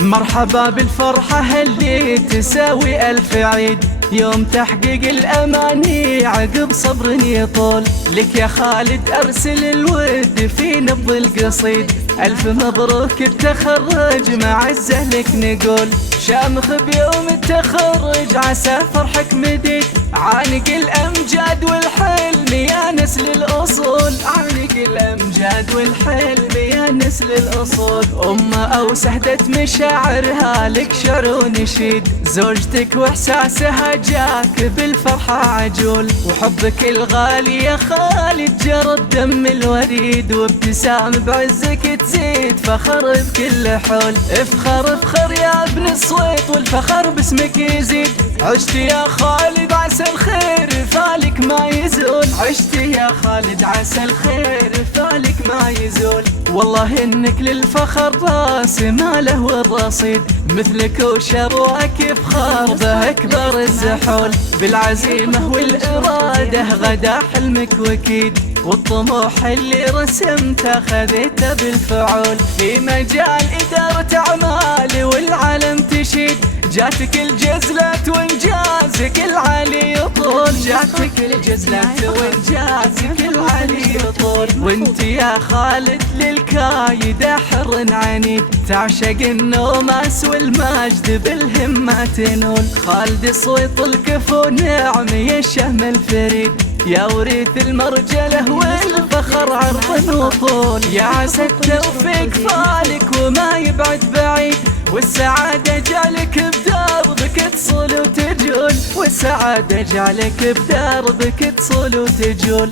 مرحبا بالفرحة اللي تساوي ألف عيد، يوم تحقيق الأماني عقب صبر يطول. لك يا خالد أرسل الود في نبض القصيد، ألف مبروك التخرج مع عزة لك نقول. شامخ بيوم التخرج عسى فرحك مديد، عانق الأمجاد والحلم يا نسل الأصول. عانق الأمجاد والحلم يا نسل الأصول. أو سهدت مشاعرها لك شعر ونشيد، زوجتك وإحساسها جاك بالفرحة عجول. وحبك الغالي يا خالد جرى الدم الوريد، وابتسام بعزك تزيد فخر بكل حول. افخر افخر يا ابن الصويت والفخر باسمك يزيد. عشت يا خالد عسى الخير فالك ما يزول. عشت يا خالد عسى الخير فالك ما يزول. والله انك للفخر راس ماله والرصيد، مثلك وشروعك يفخر به اكبر الزحول. بالعزيمة والإرادة غدا حلمك وكيد، والطموح اللي رسمته خذيته بالفعول. في مجال إدارة أعمال والعالم تشيد، جاتك الجزلة وانجازك العالي يطول. جاتك الجزلة وانجازك العالي يطول. وانت يا خالد للكايدة حر عنيد، تعشق النوماس والمجد بالهمة تنول. خالد صويط الكفو نعم يا الشهم الفريد، يا وريث المرجلة والفخر عرض وطول. يا عسى التوفيق فالك وما يبعد بعيد، والسعادة جعلك بدربك تصل وتجول. والسعادة جعلك بدربك تصل وتجول.